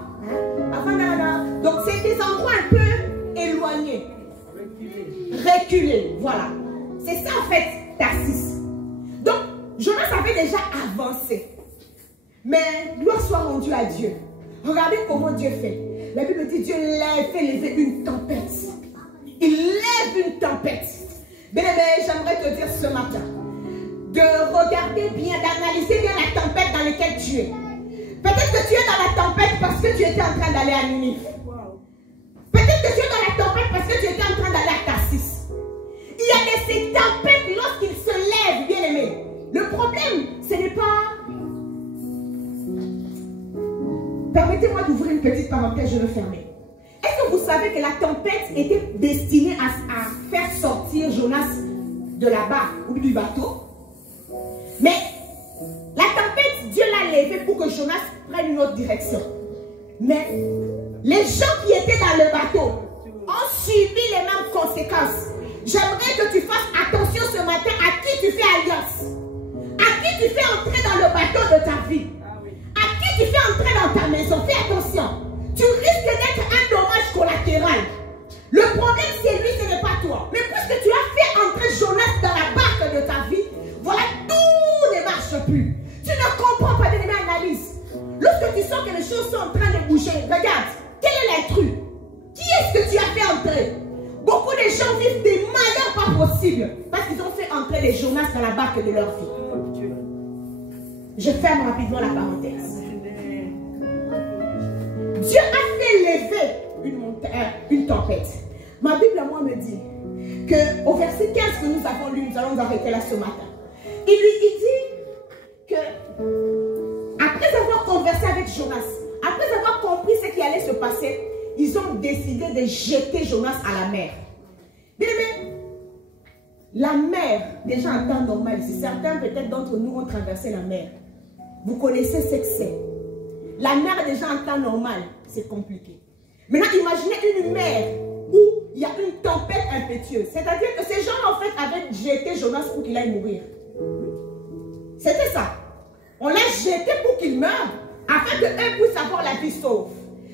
donc c'est des endroits un peu éloignés. Reculés, voilà. C'est ça en fait Tarsis. Donc Jonas avait déjà avancé. Mais gloire soit rendue à Dieu. Regardez comment Dieu fait. La Bible dit Dieu fait lever une tempête. Il lève une tempête. Bien, j'aimerais te dire ce matin de regarder bien, d'analyser bien la tempête dans laquelle tu es. Peut-être que tu es dans la tempête parce que tu étais en train d'aller à Ninive. Peut-être que tu es dans la tempête parce que tu étais en train d'aller à Tarsis. Il y a ces tempêtes lorsqu'ils se lèvent, bien aimés. Le problème, ce n'est pas... Permettez-moi d'ouvrir une petite parenthèse, je vais fermer. Est-ce que vous savez que la tempête était destinée à faire sortir Jonas de là-bas ou du bateau? Mais la tempête, Dieu l'a levée pour que Jonas prenne une autre direction. Mais les gens qui étaient dans le bateau ont subi les mêmes conséquences. J'aimerais que tu fasses attention ce matin à qui tu fais alliance. À qui tu fais entrer dans le bateau de ta vie. À qui tu fais entrer dans ta maison. Fais attention. Tu risques d'être un dommage collatéral. Le problème c'est lui, ce n'est pas toi. Mais puisque tu as fait entrer Jonas dans la barque de ta vie, voilà, tout ne marche plus. Tu ne comprends pas de l'analyse. Lorsque tu sens que les choses sont en train de bouger, regarde, quel est l'intrus? Qui est-ce que tu as fait entrer? Beaucoup de gens vivent des malheurs pas possibles parce qu'ils ont fait entrer les Jonas dans la barque de leur vie. Je ferme rapidement la parenthèse. Dieu a fait lever une tempête. Ma Bible à moi me dit qu'au verset 15 que nous avons lu, nous allons nous arrêter là ce matin. Il lui dit que après avoir avec Jonas. Après avoir compris ce qui allait se passer, ils ont décidé de jeter Jonas à la mer. Bien aimé, la mer, déjà en temps normal, si certains peut-être d'entre nous ont traversé la mer, vous connaissez ce que c'est. La mer, déjà en temps normal, c'est compliqué. Maintenant, imaginez une mer où il y a une tempête impétueuse. C'est-à-dire que ces gens, en fait, avaient jeté Jonas pour qu'il aille mourir. C'était ça. On l'a jeté pour qu'il meure, afin qu'eux puissent avoir la vie sauve.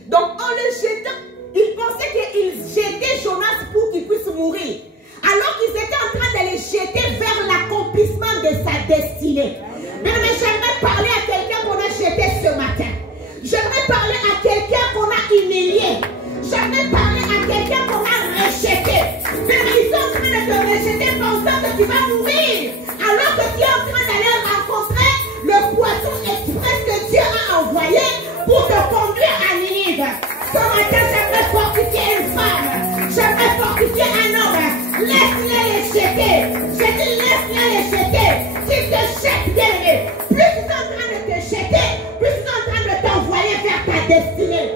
Donc, en le jetant, ils pensaient qu'ils jetaient Jonas pour qu'il puisse mourir. Alors qu'ils étaient en train de le jeter vers l'accomplissement de sa destinée. Mais j'aimerais parler à quelqu'un qu'on a jeté ce matin. J'aimerais parler à quelqu'un qu'on a humilié. J'aimerais parler à quelqu'un qu'on a rejeté. Mais ils sont en train de te rejeter pensant que tu vas mourir. Alors que tu es en train d'aller rencontrer le poisson express que Dieu a envoyé pour te conduire à Ninive. Ce matin, j'aimerais fortifier une femme. J'aimerais fortifier un homme. Laisse-les les jeter. J'ai dit laisse-les les jeter. S'ils te jettent, bien aimé, plus ils sont en train de te jeter, plus ils sont en train de t'envoyer vers ta destinée.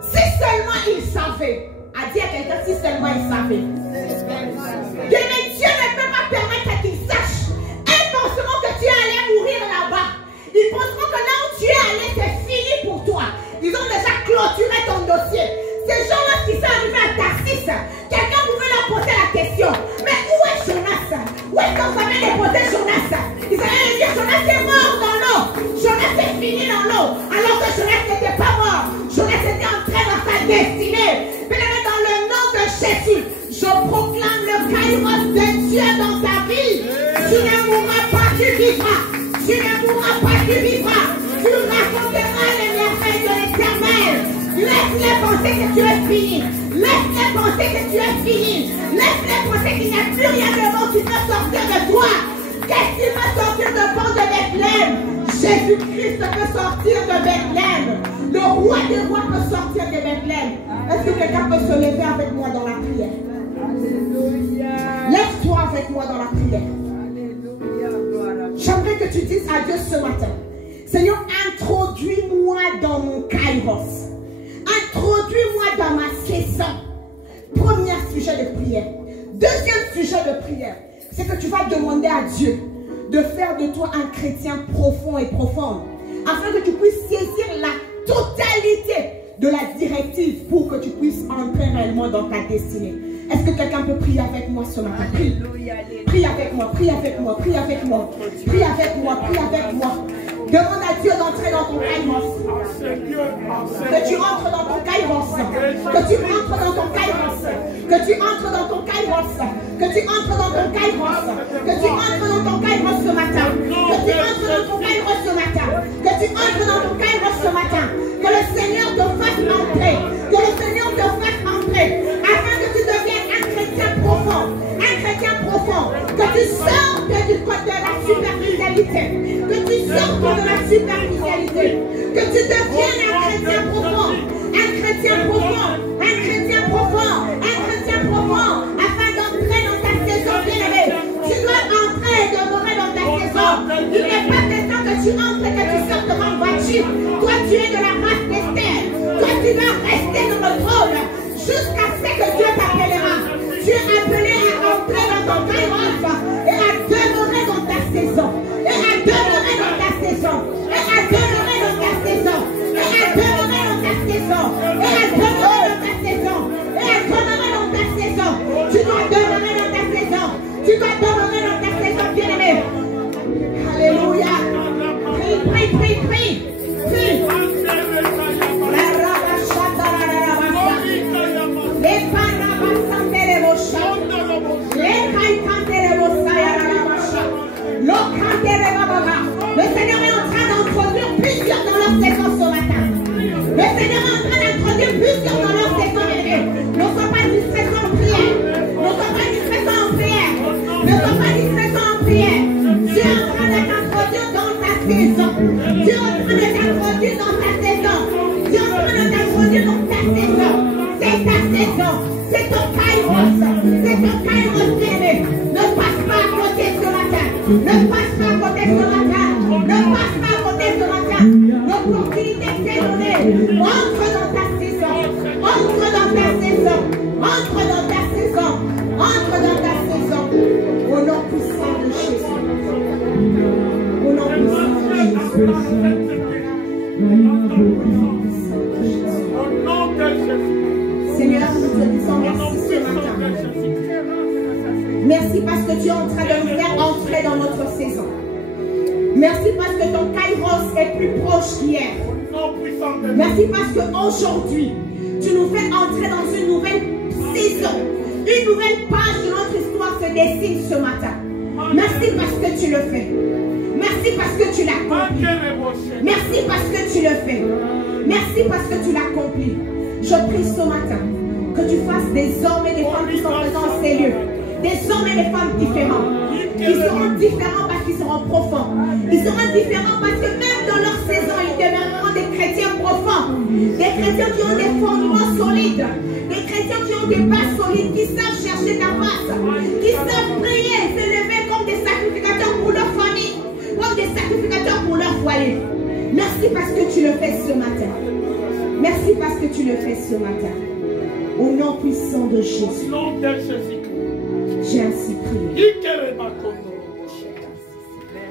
Si seulement ils savaient, a dit à quelqu'un, si seulement ils savaient. Mais Dieu ne peut pas permettre qu'ils sachent. Ils penseront que tu es allé mourir là-bas. Ils penseront que là où tu es allé, c'est fini pour toi. Ils ont déjà clôturé ton dossier. Ces gens-là qui sont arrivés à Tarsis, quelqu'un pouvait leur poser la question. Mais où est Jonas? Où est qu'on savait déposer Jonas? Ils allaient dire Jonas est mort dans l'eau. Jonas est fini dans l'eau. Alors que Jonas n'était pas mort. Jonas était entré dans sa destinée. Mais dans le nom de Jésus, je proclame le kairos de Dieu dans ta vie. Tu ne mourras pas, tu vivras. Tu ne mourras pas, tu vivras. Tu raconteras les merveilles de l'Éternel. Laisse-les penser que tu es fini. Laisse-les penser que tu es fini. Laisse-les penser qu'il n'y a plus rien de bon qui peut sortir de toi. Qu'est-ce qui va sortir de bon de Bethléem? Jésus-Christ peut sortir de Bethléem. Le roi des rois peut sortir de Bethléem. Est-ce que quelqu'un peut se lever avec moi dans la prière? Lève-toi avec moi dans la prière. J'aimerais que tu dises à Dieu ce matin, Seigneur, introduis-moi dans mon kairos. Introduis-moi dans ma saison. Premier sujet de prière. Deuxième sujet de prière, c'est que tu vas demander à Dieu de faire de toi un chrétien profond et profonde, afin que tu puisses saisir la totalité de la directive pour que tu puisses entrer réellement dans ta destinée. Est-ce que quelqu'un peut prier avec moi ce matin? Prie. Prie avec moi, prie avec moi, prie avec moi. Prie avec moi, prie avec moi. Demande à Dieu d'entrer dans ton kairos. Que tu entres dans ton kairos. Que tu entres dans ton kairos. Que tu entres dans ton kairos. Que tu entres dans ton kairos. Que tu entres dans ton kairos ce matin. Que tu entres dans ton kairos ce matin. Que tu entres dans ton kairos ce matin. Que le Seigneur te fasse entrer. Que le Seigneur te fasse entrer. Afin que tu deviennes un chrétien profond. Un chrétien profond. Que tu sortes du code de la superficialité. Que tu sortes de la superficialité. Que tu deviennes un chrétien profond. Un chrétien profond. Un chrétien profond. Un chrétien profond. Afin d'entrer dans ta saison bien-aimée. Tu dois entrer et demeurer dans ta saison. Il n'est pas question que tu entres et que tu sortes en voiture. Toi, tu es de la race d'Esther. Toi, tu dois rester dans le trône jusqu'à ce que Dieu t'appellera. Tu es appelé à entrer dans ton kairos et à demeurer dans ta saison. Et à demeurer dans ta saison. Et à demeurer dans ta saison. Et à demeurer dans ta saison. Et à demeurer dans ta saison. Et à demeurer dans ta saison. Tu dois demeurer dans ta saison. Tu dois demeurer dans ta saison, bien-aimé. Alléluia. Prie, prie, prie, prie. Prie. Le Seigneur est en train d'introduire plusieurs dans leur saison ce matin. Le Seigneur est en train d'introduire plusieurs dans leur saison. Ne sois pas distressant en prière. Ne sois pas distressant en prière. Ne sois pas distressant en prière. Dieu est en train de t'introduire dans ta saison. Dieu est en train de t'introduire dans ta saison. Dieu est en train de t'introduire dans ta saison. C'est ta saison. C'est ton kairos. C'est ton kairos, bien-aimé. Ne passe pas à côté ce matin. Ne passe pas à côté ce matin. Ne passe pas à côté ce matin. Entre dans ta saison. Entre dans ta saison. Au nom puissant de Jésus. Au nom puissant de Jésus. Seigneur, nous te disons merci ce matin. Merci parce que tu es en train de nous faire entrer dans notre saison. Merci parce que ton kairos est plus proche qu'hier. Merci parce qu'aujourd'hui, tu nous fais entrer dans une nouvelle saison. Une nouvelle page de notre histoire se dessine ce matin. Merci parce que tu le fais. Merci parce que tu l'accomplis. Merci parce que tu le fais. Merci parce que tu l'accomplis. Je prie ce matin que tu fasses des hommes et des femmes qui sont présents dans ces lieux. Des hommes et des femmes différents. Ils seront différents parce qu'ils seront profonds. Ils seront différents parce que même dans leur saison, ils deviendront des chrétiens profonds. Des chrétiens qui ont des fondements solides. Des chrétiens qui ont des bases solides, qui savent chercher ta face. Qui savent prier, s'élever comme des sacrificateurs pour leur famille. Comme des sacrificateurs pour leur foyer. Merci parce que tu le fais ce matin. Merci parce que tu le fais ce matin. Au nom puissant de Jésus. J'ai ainsi prié.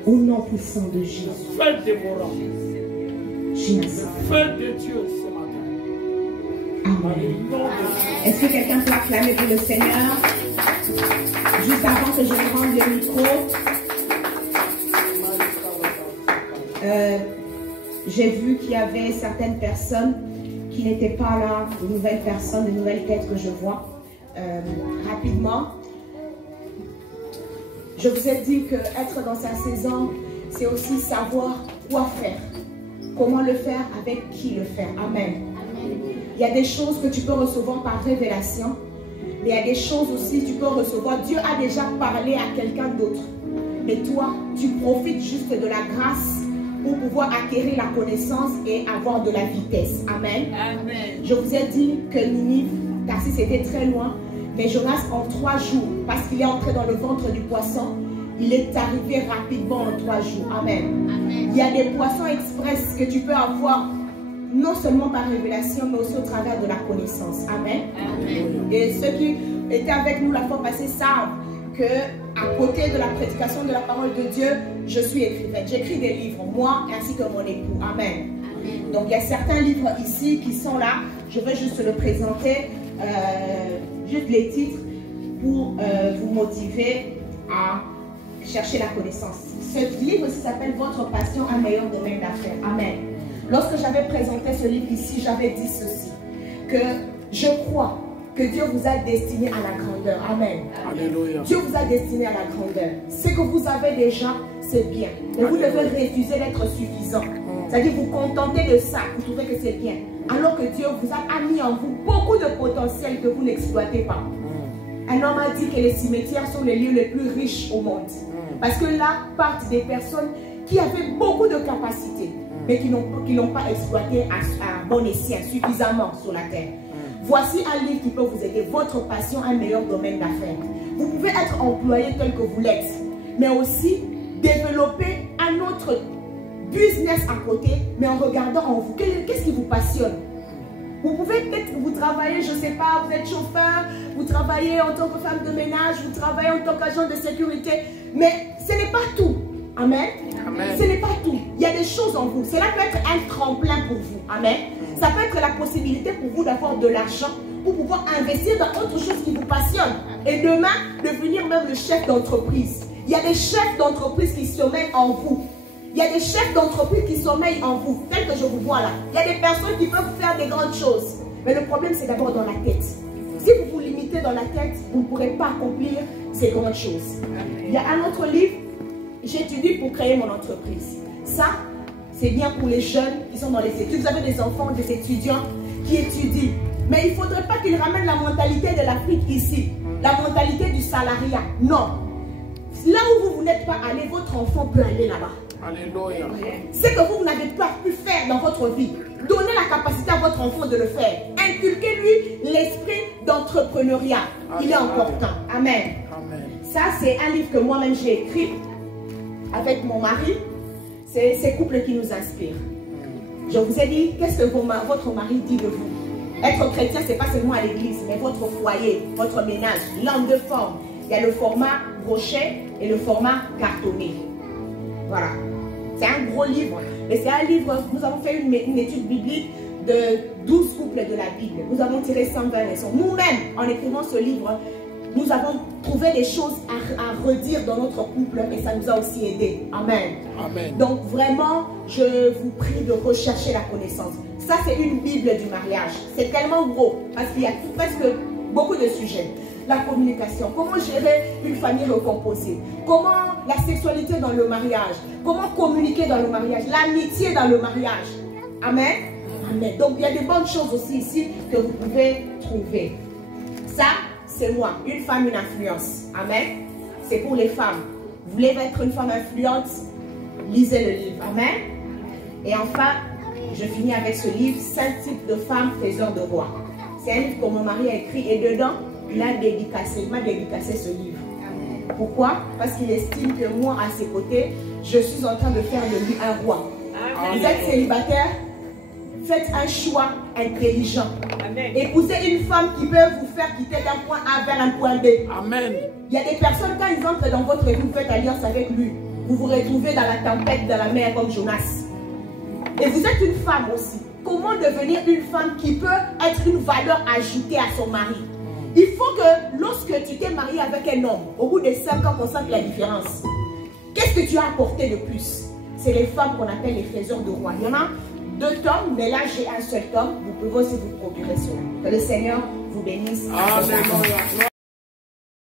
Au nom puissant de Jésus. J'ai ainsi prié. Amen. Est-ce que quelqu'un peut acclamer pour le Seigneur? Juste avant que je rende le micro. J'ai vu qu'il y avait certaines personnes qui n'étaient pas là, de nouvelles personnes, de nouvelles têtes que je vois. Rapidement, je vous ai dit que être dans sa saison, c'est aussi savoir quoi faire, comment le faire, avec qui le faire. Amen. Il y a des choses que tu peux recevoir par révélation, mais il y a des choses aussi que tu peux recevoir. Dieu a déjà parlé à quelqu'un d'autre, mais toi, tu profites juste de la grâce pour pouvoir acquérir la connaissance et avoir de la vitesse. Amen. Amen. Je vous ai dit que Ninive, Tarsis était très loin, mais Jonas en 3 jours, parce qu'il est entré dans le ventre du poisson, il est arrivé rapidement en 3 jours. Amen. Amen. Il y a des poissons express que tu peux avoir, non seulement par révélation, mais aussi au travers de la connaissance. Amen. Amen. Et ceux qui étaient avec nous la fois passée savent que à côté de la prédication de la parole de Dieu, je suis écrivaine. J'écris des livres, moi ainsi que mon époux. Amen. Amen. Donc il y a certains livres ici qui sont là. Je vais juste le présenter, juste les titres pour vous motiver à chercher la connaissance. Ce livre aussi s'appelle Votre passion, un meilleur domaine d'affaires. Amen. Lorsque j'avais présenté ce livre ici, j'avais dit ceci, que je crois que Dieu vous a destiné à la grandeur. Amen. Alléluia. Dieu vous a destiné à la grandeur. Ce que vous avez déjà, c'est bien. Mais vous devez refuser d'être suffisant. C'est-à-dire vous contenter de ça, vous trouvez que c'est bien. Alors que Dieu vous a mis en vous beaucoup de potentiel que vous n'exploitez pas. Un homme a dit que les cimetières sont les lieux les plus riches au monde. Parce que là partent des personnes qui avaient beaucoup de capacités, mais qui n'ont pas exploité à bon escient, suffisamment sur la terre. Voici un livre qui peut vous aider. Votre passion, un meilleur domaine d'affaires. Vous pouvez être employé tel que vous l'êtes, mais aussi développer un autre business à côté, mais en regardant en vous. Qu'est-ce qui vous passionne? Vous pouvez peut-être, vous travaillez, je ne sais pas, vous êtes chauffeur, vous travaillez en tant que femme de ménage, vous travaillez en tant qu'agent de sécurité, mais ce n'est pas tout. Amen. Amen. Ce n'est pas tout. Il y a des choses en vous. Cela peut être un tremplin pour vous. Amen. Ça peut être la possibilité pour vous d'avoir de l'argent pour pouvoir investir dans autre chose qui vous passionne. Et demain, devenir même le chef d'entreprise. Il y a des chefs d'entreprise qui sommeillent en vous. Il y a des chefs d'entreprise qui sommeillent en vous, tel que je vous vois là. Il y a des personnes qui peuvent faire des grandes choses. Mais le problème, c'est d'abord dans la tête. Si vous vous limitez dans la tête, vous ne pourrez pas accomplir ces grandes choses. Il y a un autre livre. J'étudie pour créer mon entreprise. Ça, c'est bien pour les jeunes qui sont dans les études. Vous avez des enfants, des étudiants qui étudient. Mais il ne faudrait pas qu'ils ramènent la mentalité de l'Afrique ici. La mentalité du salariat. Non. Là où vous n'êtes pas allé, votre enfant peut aller là-bas. Alléluia. C'est que vous n'avez pas pu faire dans votre vie. Donnez la capacité à votre enfant de le faire. Inculquez-lui l'esprit d'entrepreneuriat. Il est important. Amen. Amen. Ça, c'est un livre que moi-même j'ai écrit avec mon mari. C'est ces couples qui nous inspirent. Je vous ai dit, qu'est-ce que votre mari dit de vous? Être chrétien, ce n'est pas seulement à l'église, mais votre foyer, votre ménage, l'en deux formes. Il y a le format brochet et le format cartonné. Voilà. C'est un gros livre. Mais c'est un livre, nous avons fait une étude biblique de 12 couples de la Bible. Nous avons tiré 120 leçons. Nous-mêmes, en écrivant ce livre, nous avons trouvé des choses à redire dans notre couple et ça nous a aussi aidés. Amen. Amen. Donc vraiment, je vous prie de rechercher la connaissance. Ça, c'est une Bible du mariage. C'est tellement gros parce qu'il y a presque beaucoup de sujets. La communication, comment gérer une famille recomposée, comment la sexualité dans le mariage, comment communiquer dans le mariage, l'amitié dans le mariage. Amen. Amen. Donc, il y a des bonnes choses aussi ici que vous pouvez trouver. Ça, c'est moi, une femme, une influence. Amen. C'est pour les femmes. Vous voulez être une femme influente? Lisez le livre. Amen. Et enfin, je finis avec ce livre, 5 types de femmes faiseurs de rois. C'est un livre que mon mari a écrit et dedans, il m'a dédicacé ce livre. Pourquoi? Parce qu'il estime que moi, à ses côtés, je suis en train de faire de lui un roi. Amen. Vous êtes célibataire? Faites un choix intelligent. Amen. Épousez une femme qui peut vous faire quitter d'un point A vers un point B. Amen. Il y a des personnes, quand ils entrent dans votre vie, vous faites alliance avec lui. Vous vous retrouvez dans la tempête, dans la mer comme Jonas. Et vous êtes une femme aussi. Comment devenir une femme qui peut être une valeur ajoutée à son mari? Il faut que lorsque tu t'es marié avec un homme, au bout de 5 ans, on sente la différence. Qu'est-ce que tu as apporté de plus? C'est les femmes qu'on appelle les faiseurs de rois. Il y en a 2 tomes, mais là j'ai un seul tome. Vous pouvez aussi vous procurer cela. Que le Seigneur vous bénisse. Alléluia.